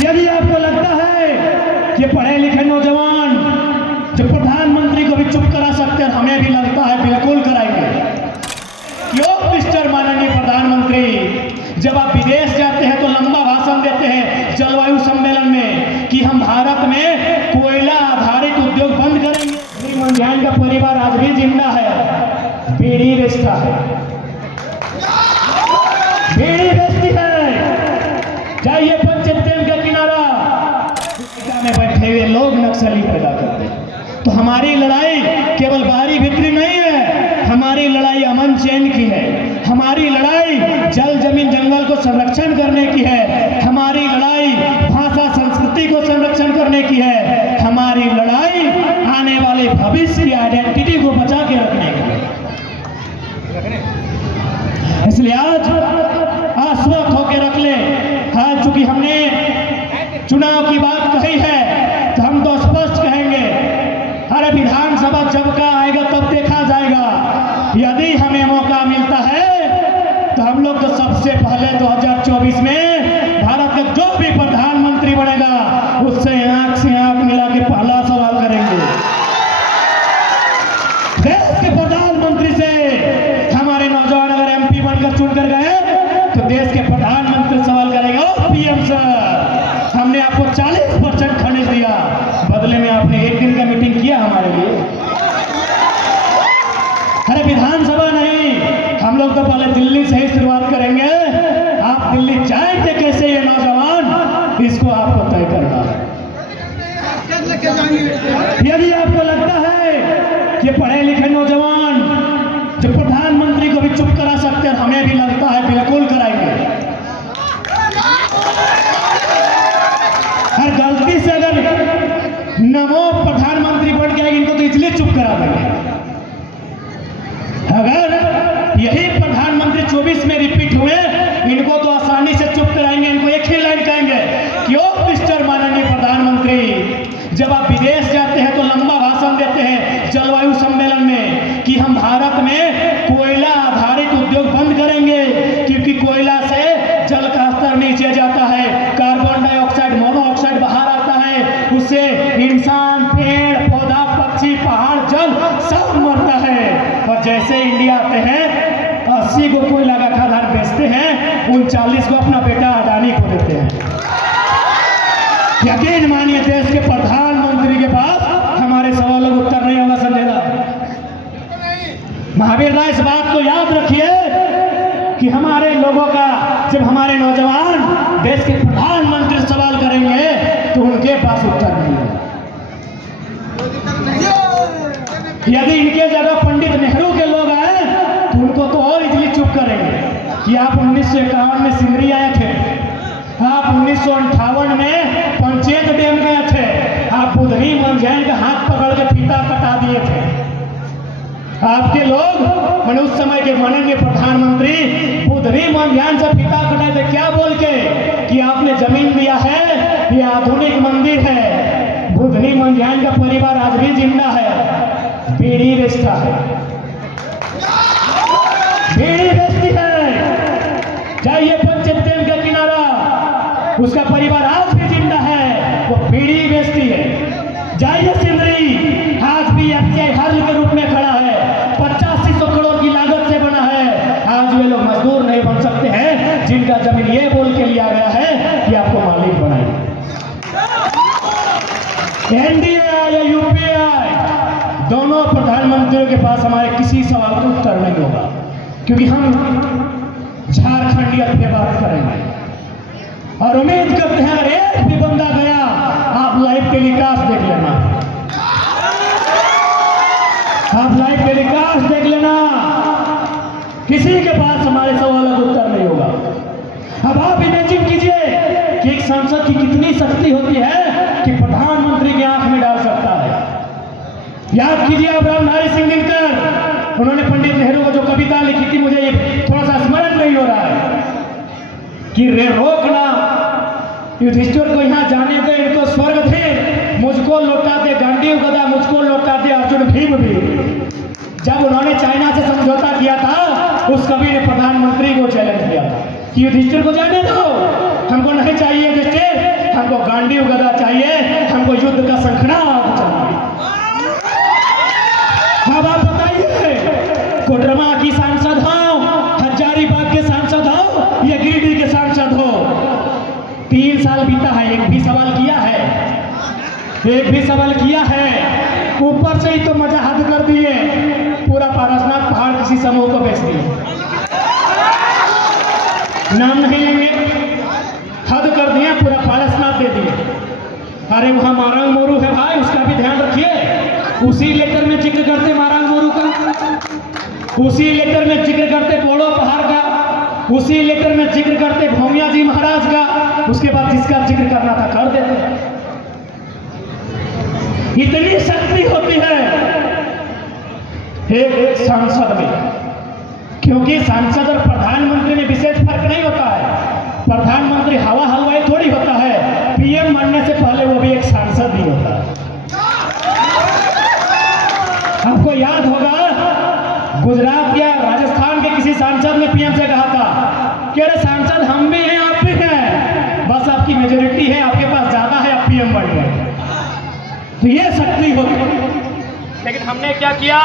यदि आपको लगता है कि पढ़े लिखे नौजवान जो प्रधानमंत्री को भी चुप करा सकते हैं, हमें भी लगता है बिल्कुल कराएंगे। क्यों मिस्टर माननीय प्रधानमंत्री, जब आप विदेश जाते हैं तो लंबा भाषण देते हैं जलवायु सम्मेलन में कि हम भारत में कोयला आधारित उद्योग बंद करेंगे। श्री मंझान का परिवार आज भी जिंदा है, बीड़ी बेचता है, बीड़ी बेचती है। जाइए पंचतन का किनारा में बैठे हुए लोग नक्सली पैदा करते हैं। तो हमारी लड़ाई केवल बाहरी भीतरी नहीं है, हमारी लड़ाई अमन चैन की है, हमारी लड़ाई जल जमीन जंगल को संरक्षण करने की है, हमारी लड़ाई भाषा संस्कृति को संरक्षण करने की है, हमारी लड़ाई आने वाले भविष्य की आइडेंटिटी को बचा के रखने की है। इसलिए आज आश्वस्त होकर रख ले। आज चूंकि हमने चुनाव की बात कही है तो हम तो स्पष्ट कहेंगे, अरे विधानसभा जब का आएगा तब देखा जाएगा। यदि हमें मौका मिलता है तो हम लोग तो सबसे पहले 2024 में भारत का जो भी प्रधानमंत्री बनेगा उससे आंख से आंख मिला के पहला सवाल करेंगे। देश के प्रधानमंत्री से हमारे नौजवान अगर एमपी बनकर चुनकर गए तो देश के प्रधानमंत्री सवाल करेंगे, ओ पीएम सर, हमने आपको 40% खनिज दिया, बदले में आपने एक दिन का मीटिंग किया हमारे लिए? अरे विधानसभा नहीं, हम लोग तो पहले दिल्ली से ही शुरुआत करेंगे। आप दिल्ली जाएंगे कैसे ये नौजवान, इसको आपको तय करना है। यदि आपको लगता है कि पढ़े लिखे नौजवान जो प्रधानमंत्री को भी चुप करा सकते हैं, हमें भी लगता है बिल्कुल कराएंगे। हर गलती से अगर नमो प्रधानमंत्री बन गया इनको तो इसलिए चुप करा देंगे। अगर यही प्रधानमंत्री 24 में रिपीट हुए इनको तो आसानी से चुप कराएंगे। इनको एक ही लाइन कहेंगे, क्यों मिस्टर माननीय प्रधानमंत्री, जब आप विदेश जाते हैं तो लंबा भाषण देते हैं जलवायु सम्मेलन में कि हम भारत में कोयला आधारित उद्योग बंद करेंगे, क्योंकि कोयला से जल का स्तर नीचे जाता है, कार्बन डाइऑक्साइड मोनोऑक्साइड बाहर आता है, उससे इंसान पेड़ पौधा पक्षी पहाड़ जल सब मरता है। और जैसे इंडिया आते हैं 80 को कोयला का खादान बेचते हैं, 39 को अपना बेटा अडानी को देते हैं। यकीन मानिए देश के प्रधानमंत्री के पास हमारे सवालों का उत्तर नहीं होगा संजय दा। महावीर राय इस बात को याद रखिए कि हमारे लोगों का जब हमारे नौजवान देश के प्रधानमंत्री सवाल करेंगे तो उनके पास उत्तर नहीं है। यदि इनके जगह पंडित नेहरू के लोग आए तो उनको तो और इजली चुप करेंगे कि आप 1951 में सिमरी आए थे, आप 1958 में पंचेत डैम गए थे, आप बुधनी मंझान का हाथ पकड़ के फीता कटा दिए थे। आपके लोग मैंने उस समय के माननीय प्रधानमंत्री बुधनी मंझान से फीता कटाए थे, क्या बोल के कि आपने जमीन दिया है, ये आधुनिक मंदिर है। बुधनी मंझान का परिवार आज भी जिंदा है, बीड़ी बेचता है, बीड़ी बेचती है। जाइए पंचतन का किनारा, उसका परिवार आज भी जिंदा है, वो बीड़ी बेचती है। जाइए सिमरी, आज भी एफसीआई हल के रूप में खड़ा है, 8500 करोड़ की लागत से बना है। आज वे लोग मजदूर नहीं बन सकते हैं जिनका जमीन ये बोल के लिया गया है कि आपको मालिक बनाएंगे। एनडीए या यूपीए दोनों प्रधानमंत्रियों के पास हमारे किसी सवाल का उत्तर नहीं होगा, क्योंकि हम झारखंडियत पे बात करेंगे और उम्मीद करते हैं अगर एक भी बंदा गया आप लाइव टेलीकास्ट देख लेना, आप लाइव टेलीकास्ट देख लेना, किसी के पास हमारे सवालों का उत्तर नहीं होगा। अब आप इमेजिन कीजिए कि एक सांसद की कितनी शक्ति होती है कि प्रधानमंत्री की आंख में डाल सकता है। याद कीजिए आप रामधारी सिंह दिनकर, उन्होंने पंडित नेहरू को जो कविता लिखी थी, मुझे ये थोड़ा सा स्मरण नहीं हो रहा है कि रे रोकना युधिष्ठिर को यहाँ जाने दे, इनको स्वर्ग थे, मुझको लौटा दे गांधी गदा, मुझको लौटा दे अर्जुन भीम भी। जब उन्होंने चाइना से समझौता किया था उस कवि ने प्रधानमंत्री को चैलेंज किया था कि युधिष्ठिर को जाने दो, हमको नहीं चाहिए युधिष्ठिर, हमको गांडीव गदा चाहिए, हमको युद्ध का शंखनाद चाहिए। अब आप बताइए, कोडरमा की सांसद हो, हजारीबाग के सांसद हो या गिरिडीह के सांसद हो, 3 साल बीता है, एक भी सवाल किया है? एक भी सवाल किया है? ऊपर से ही तो मजा हद कर दिए, पूरा पारसनाथ पहाड़ किसी समूह को बेच दिए। नाम नहीं लेंगे, हद कर दिए, पूरा पारसनाथ दे दिए। अरे वहां मारंग मोरू है भाई, उसका भी ध्यान रखिए। उसी लेटर में जिक्र करते मारंग मोरू का, उसी लेटर में जिक्र करते बोड़ो पहाड़ का, उसी लेटर में जिक्र करते भौमिया जी महाराज का। उसके बाद जिसका जिक्र करना था कर देते। इतनी शक्ति होती है एक सांसद में, क्योंकि सांसद और प्रधानमंत्री में विशेष फर्क नहीं होता है। प्रधानमंत्री हवा हलवाई थोड़ी होता है, पीएम बनने से पहले वो भी एक सांसद ही होता है। आपको याद होगा गुजरात या राजस्थान के किसी सांसद ने पीएम से कहा था कि अरे सांसद हम भी हैं, आप भी हैं, बस आपकी मेजोरिटी है, आपके पास ज्यादा है, आप पीएम बन गए। तो ये शक्ति होती है। लेकिन हमने क्या किया?